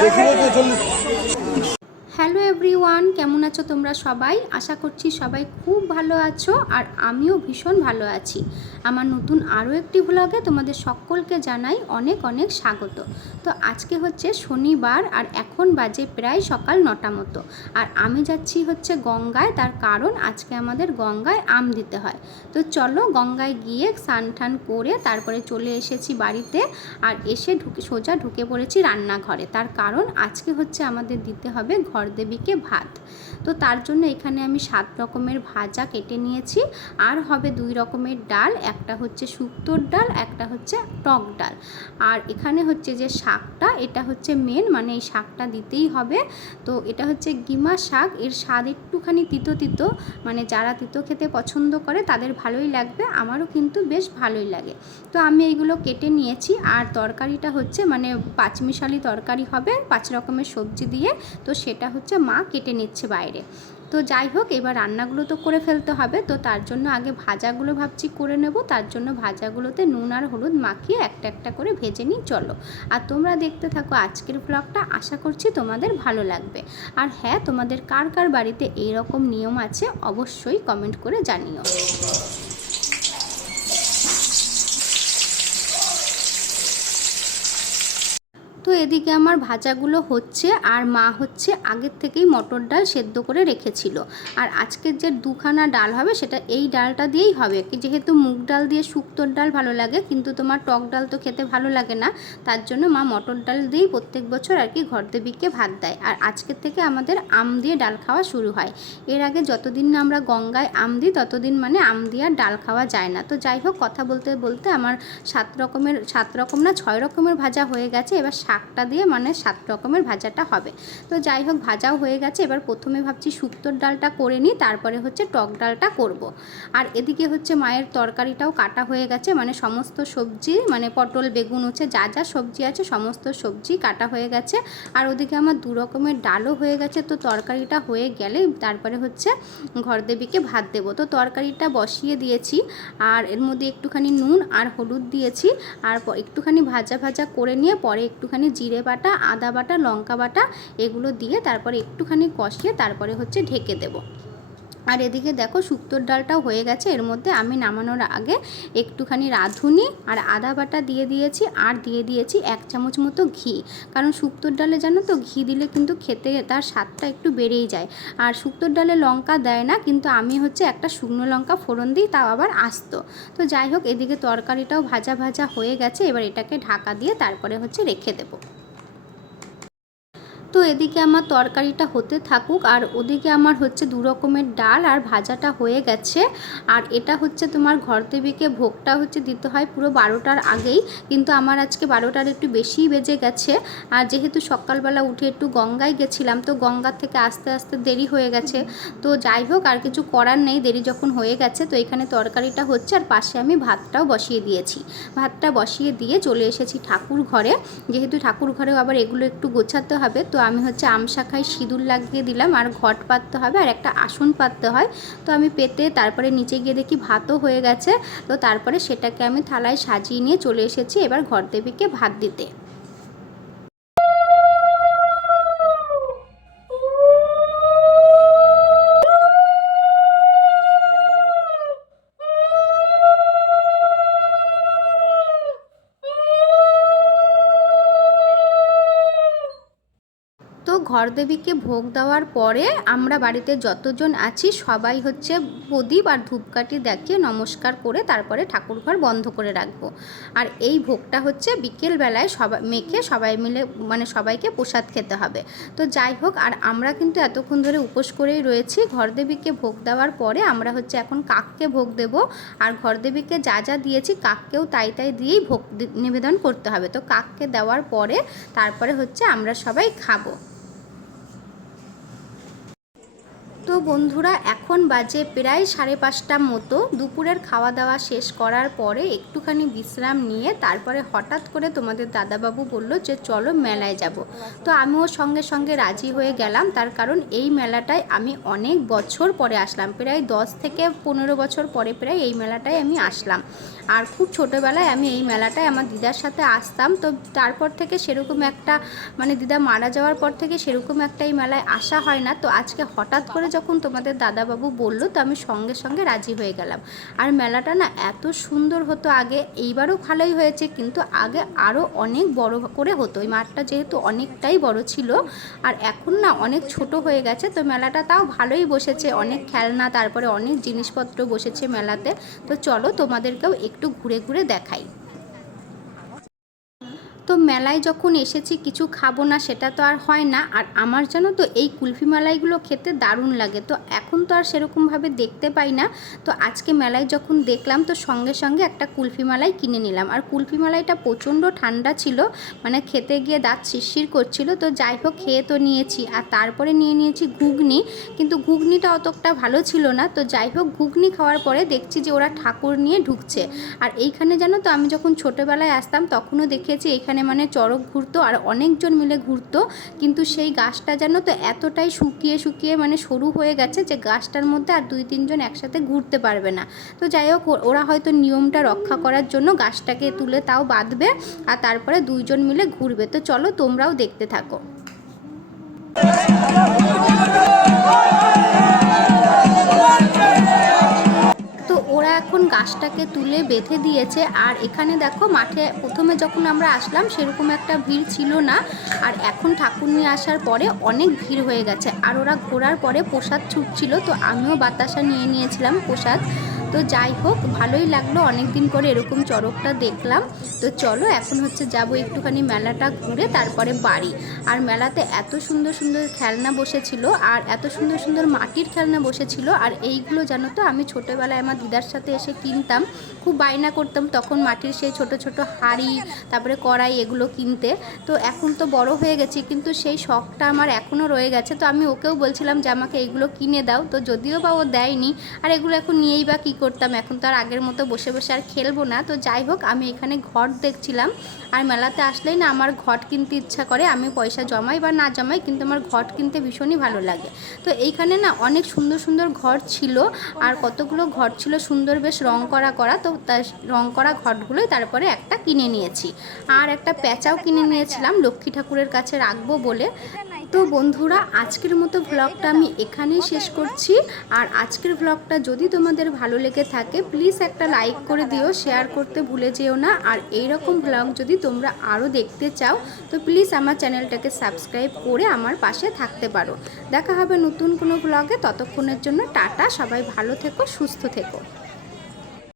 Everyone কেমন আছো তোমরা সবাই? আশা করছি সবাই খুব ভালো আছো আর আমিও ভীষণ ভালো আছি। আমার নতুন আরও একটি ভ্লগে তোমাদের সকলকে জানাই অনেক অনেক স্বাগত। তো আজকে হচ্ছে শনিবার আর এখন বাজে প্রায় সকাল নটা মতো। আর আমি যাচ্ছি হচ্ছে গঙ্গায়, তার কারণ আজকে আমাদের গঙ্গায় আম দিতে হয়। তো চলো গঙ্গায় গিয়ে স্নান টান করে তারপরে চলে এসেছি বাড়িতে আর এসে ঢুকে, সোজা ঢুকে পড়েছি রান্নাঘরে। তার কারণ আজকে হচ্ছে আমাদের দিতে হবে ঘরদেবীকে ভাত। তো তার জন্য এখানে আমি সাত রকমের ভাজা কেটে নিয়েছি। আর হবে দুই রকমের ডাল, একটা হচ্ছে শুক্তোর ডাল, একটা হচ্ছে টক ডাল। আর এখানে হচ্ছে যে শাকটা, এটা হচ্ছে মেন মানে এই শাকটা দিতেই হবে। তো এটা হচ্ছে গিমা শাক, এর স্বাদ একটুখানি তিতো তিতো মানে যারা তিতো খেতে পছন্দ করে তাদের ভালোই লাগবে, আমারও কিন্তু বেশ ভালোই লাগে। তো আমি এইগুলো কেটে নিয়েছি, আর তরকারিটা হচ্ছে মানে পাঁচমিশালি তরকারি হবে, পাঁচ রকমের সবজি দিয়ে। তো সেটা হচ্ছে মা কেটে নিচ্ছে। বাইরে। তো যাই হোক, এবার রান্নাগুলো তো করে ফেলতে হবে। তো তার জন্য আগে ভাজাগুলো ভাবছি করে নেব। তার জন্য ভাজাগুলোতে নুন আর হলুদ মাখিয়ে একটা একটা করে ভেজে নিই। চলো। আর তোমরা দেখতে থাকো আজকের ব্লগটা আশা করছি তোমাদের ভালো লাগবে। আর হ্যাঁ তোমাদের কার কার বাড়িতে এই রকম নিয়ম আছে অবশ্যই কমেন্ট করে জানিও। তো এদিকে আমার ভাজাগুলো হচ্ছে আর মা হচ্ছে আগের থেকেই মটর ডাল সেদ্ধ করে রেখেছিল। আর আজকের যে দুখানা ডাল হবে সেটা এই ডালটা দিয়েই হবে। যেহেতু মুগ ডাল দিয়ে শুক্তোর ডাল ভালো লাগে, কিন্তু তোমার টক ডাল তো খেতে ভালো লাগে না, তার জন্য মা মটর ডাল দিয়েই প্রত্যেক বছর আর কি ঘর দেবীকে ভাত দেয়। আর আজকের থেকে আমাদের আম দিয়ে ডাল খাওয়া শুরু হয়। এর আগে যতদিন না আমরা গঙ্গায় আম দিই, ততদিন মানে আম দিয়ে আর ডাল খাওয়া যায় না। তো যাই হোক, কথা বলতে বলতে আমার সাত রকমের, সাত রকম না, ছয় রকমের ভাজা হয়ে গেছে। এবার শাকটা দিয়ে মানে সাত রকমের ভাজাটা হবে। তো যাই হোক, ভাজাও হয়ে গেছে। এবার প্রথমে ভাবছি শুক্তোর ডালটা করে নিই, তারপরে হচ্ছে টক ডালটা করব। আর এদিকে হচ্ছে মায়ের তরকারিটাও কাটা হয়ে গেছে। মানে সমস্ত সবজি মানে পটল, বেগুন, হচ্ছে যা যা সবজি আছে, সমস্ত সবজি কাটা হয়ে গেছে। আর ওদিকে আমার দু রকমের ডালও হয়ে গেছে। তো তরকারিটা হয়ে গেলে তারপরে হচ্ছে ঘরদেবীকে ভাত দেবো। তো তরকারিটা বসিয়ে দিয়েছি। আর এর মধ্যে একটুখানি নুন আর হলুদ দিয়েছি। আর একটুখানি ভাজা ভাজা করে নিয়ে পরে একটুখানি জিরে বাটা, আদা বাটা, লঙ্কা বাটা, এগুলো দিয়ে তারপরে একটুখানি কষিয়ে তারপরে হচ্ছে ঢেকে দেবো। আর এদিকে দেখো শুক্তোর ডালটাও হয়ে গেছে। এর মধ্যে আমি নামানোর আগে একটুখানি রাঁধুনি আর আদা বাটা দিয়ে দিয়েছি আর দিয়ে দিয়েছি এক চামচ মতো ঘি। কারণ শুক্তোর ডালে জানো তো ঘি দিলে কিন্তু খেতে তার স্বাদটা একটু বেড়েই যায়। আর শুক্তোর ডালে লঙ্কা দেয় না, কিন্তু আমি হচ্ছে একটা শুকনো লঙ্কা ফোড়ন দিই, তাও আবার আসতো। তো যাই হোক, এদিকে তরকারিটাও ভাজা ভাজা হয়ে গেছে, এবার এটাকে ঢাকা দিয়ে তারপরে হচ্ছে রেখে দেবো। তো এদিকে আমার তরকারিটা হতে থাকুক, আর ওদিকে আমার হচ্ছে দু রকমের ডাল আর ভাজাটা হয়ে গেছে। আর এটা হচ্ছে তোমার ঘরদেবীকে ভোগটা হচ্ছে দিতে হয় পুরো বারোটার আগেই, কিন্তু আমার আজকে বারোটার একটু বেশিই বেজে গেছে। আর যেহেতু সকালবেলা উঠে একটু গঙ্গায় গেছিলাম, তো গঙ্গার থেকে আস্তে আস্তে দেরি হয়ে গেছে। তো যাই হোক, আর কিছু করার নেই, দেরি যখন হয়ে গেছে, তো এখানে তরকারিটা হচ্ছে, আর পাশে আমি ভাতটাও বসিয়ে দিয়েছি। ভাতটা বসিয়ে দিয়ে চলে এসেছি ঠাকুর ঘরে। যেহেতু ঠাকুর ঘরেও আবার এগুলো একটু গোছাতে হবে, তো আমি হচ্ছে আম শাখায় সিঁদুর লাগিয়ে দিলাম, আর ঘট পাততে হবে, আর একটা আসন পাততে হয়। তো আমি পেতে তারপরে নিচে গিয়ে দেখি ভাতও হয়ে গেছে, তো তারপরে সেটাকে আমি থালায় সাজিয়ে নিয়ে চলে এসেছি এবার ঘর দেবীকে ভাত দিতে। ঘরদেবীকে ভোগ দেওয়ার পরে আমরা বাড়িতে যতজন আছি, সবাই হচ্ছে প্রদীপ আর ধূপকাঠি দেখিয়ে নমস্কার করে তারপরে ঠাকুরঘর বন্ধ করে রাখব। আর এই ভোগটা হচ্ছে বিকেল বেলায় সবাই মেখে সবাই মিলে মানে সবাইকে প্রসাদ খেতে হবে। তো যাই হোক, আর আমরা কিন্তু এতক্ষণ ধরে উপোস করেই রয়েছি। ঘরদেবীকে ভোগ দেওয়ার পরে আমরা হচ্ছে এখন কাককে ভোগ দেব। আর ঘরদেবীকে যা যা দিয়েছি, কাককেও তাই তাই দিয়েই ভোগ নিবেদন করতে হবে। তো কাককে দেওয়ার পরে তারপরে হচ্ছে আমরা সবাই খাব তো বন্ধুরা, এখন বাজে প্রায় সাড়ে পাঁচটা মতো। দুপুরের খাওয়া দাওয়া শেষ করার পরে একটুখানি বিশ্রাম নিয়ে তারপরে হঠাৎ করে তোমাদের দাদাবাবু বলল যে, চলো মেলায় যাব। তো আমিও সঙ্গে সঙ্গে রাজি হয়ে গেলাম। তার কারণ এই মেলাটায় আমি অনেক বছর পরে আসলাম। প্রায় দশ থেকে পনেরো বছর পরে প্রায় এই মেলাটায় আমি আসলাম। আর খুব ছোটোবেলায় আমি এই মেলাটায় আমার দিদার সাথে আসতাম। তো তারপর থেকে সেরকম একটা মানে দিদা মারা যাওয়ার পর থেকে সেরকম একটা এই মেলায় আসা হয় না। তো আজকে হঠাৎ করে যখন তোমাদের দাদাবাবু বলল, তো আমি সঙ্গে সঙ্গে রাজি হয়ে গেলাম। আর মেলাটা না এত সুন্দর হতো আগে, এইবারও ভালোই হয়েছে, কিন্তু আগে আরও অনেক বড় করে হতো। ওই মাঠটা যেহেতু অনেকটাই বড় ছিল, আর এখন না অনেক ছোট হয়ে গেছে, তো মেলাটা তাও ভালোই বসেছে। অনেক খেলনা, তারপরে অনেক জিনিসপত্র বসেছে মেলাতে। তো চলো তোমাদেরকেও একটু ঘুরে ঘুরে দেখাই। তো মেলায় যখন এসেছি, কিছু খাব না, সেটা তো আর হয় না। আর আমার জানো তো, এই কুলফি মালাইগুলো খেতে দারুণ লাগে। তো এখন তো আর সেরকমভাবে দেখতে পাই না। তো আজকে মেলায় যখন দেখলাম, তো সঙ্গে সঙ্গে একটা কুলফি মালাই কিনে নিলাম। আর কুলফি মালাইটা প্রচণ্ড ঠান্ডা ছিল মানে খেতে গিয়ে দাঁত শিরশির করছিল। তো যাই হোক, খেয়ে তো নিয়েছি। আর তারপরে নিয়ে নিয়েছি ঘুগনি। কিন্তু ঘুগনিটা অতটা ভালো ছিল না। তো যাই হোক, ঘুগনি খাওয়ার পরে দেখছি যে ওরা ঠাকুর নিয়ে ঢুকছে। আর এইখানে জানো তো, আমি যখন ছোটোবেলায় আসতাম, তখনও দেখেছি এখানে মানে মানে চড়ক ঘুরতো আর অনেকজন মিলে ঘুরতো। কিন্তু সেই গাছটা যেন তো এতটাই শুকিয়ে শুকিয়ে মানে সরু হয়ে গেছে যে গাছটার মধ্যে আর দুই, তিনজন একসাথে ঘুরতে পারবে না। তো যাই হোক ওরা হয়তো নিয়মটা রক্ষা করার জন্য গাছটাকে তুলে তাও বাঁধবে আর তারপরে দুইজন মিলে ঘুরবে। তো চলো তোমরাও দেখতে থাকো। ওরা এখন গাছটাকে তুলে বেঁধে দিয়েছে। আর এখানে দেখো মাঠে প্রথমে যখন আমরা আসলাম সেরকম একটা ভিড় ছিল না। আর এখন ঠাকুর নিয়ে আসার পরে অনেক ভিড় হয়ে গেছে। আর ওরা ঘোরার পরে প্রসাদ ছুটছিল। তো আমিও বাতাসা নিয়ে নিয়েছিলাম প্রসাদ। তো যাই হোক, ভালোই লাগল। অনেক দিন পরে এরকম চড়কটা দেখলাম। তো চলো, এখন হচ্ছে যাব একটুখানি মেলাটা ঘুরে, তারপরে বাড়ি। আর মেলাতে এত সুন্দর সুন্দর খেলনা বসেছিল, আর এত সুন্দর সুন্দর মাটির খেলনা বসেছিল, আর এইগুলো জানো তো, আমি ছোটোবেলায় আমার দিদার সাথে এসে কিনতাম। খুব বায়না করতাম তখন মাটির সেই ছোট ছোট হাঁড়ি, তারপরে কড়াই এগুলো কিনতে। তো এখন তো বড় হয়ে গেছি, কিন্তু সেই শখটা আমার এখনও রয়ে গেছে। তো আমি ওকেও বলছিলাম যে, আমাকে এইগুলো কিনে দাও। তো যদিও বা ও দেয়নি, আর এগুলো এখন নিয়েই বা কী করতাম। এখন তো আর আগের মতো বসে বসে আর খেলব না। তো যাই হোক, আমি এখানে ঘট দেখছিলাম। আর মেলাতে আসলেই না আমার ঘট কিনতে ইচ্ছা করে। আমি পয়সা জমাই বা না জমাই, কিন্তু আমার ঘট কিনতে ভীষণই ভালো লাগে। তো এইখানে না অনেক সুন্দর সুন্দর ঘর ছিল। আর কতগুলো ঘর ছিল সুন্দর বেশ রং করা করা। তো তার রং করা ঘটগুলোই তারপরে একটা কিনে নিয়েছি। আর একটা প্যাঁচাও কিনে নিয়েছিলাম। লক্ষ্মী ঠাকুরের কাছে রাখব বলে। তো বন্ধুরা, আজকের মতো ভ্লগটা আমি এখানেই শেষ করছি। আর আজকের ভ্লগটা যদি তোমাদের ভালো লেগে থাকে প্লিজ একটা লাইক করে দিও শেয়ার করতে ভুলে যেও না। আর এই রকম ভ্লগ যদি তোমরা আরও দেখতে চাও, তো প্লিজ আমার চ্যানেলটাকে সাবস্ক্রাইব করে আমার পাশে থাকতে পারো। দেখা হবে নতুন কোনো ভ্লগে ততক্ষণের জন্য টাটা, সবাই ভালো থেকো, সুস্থ থেকো।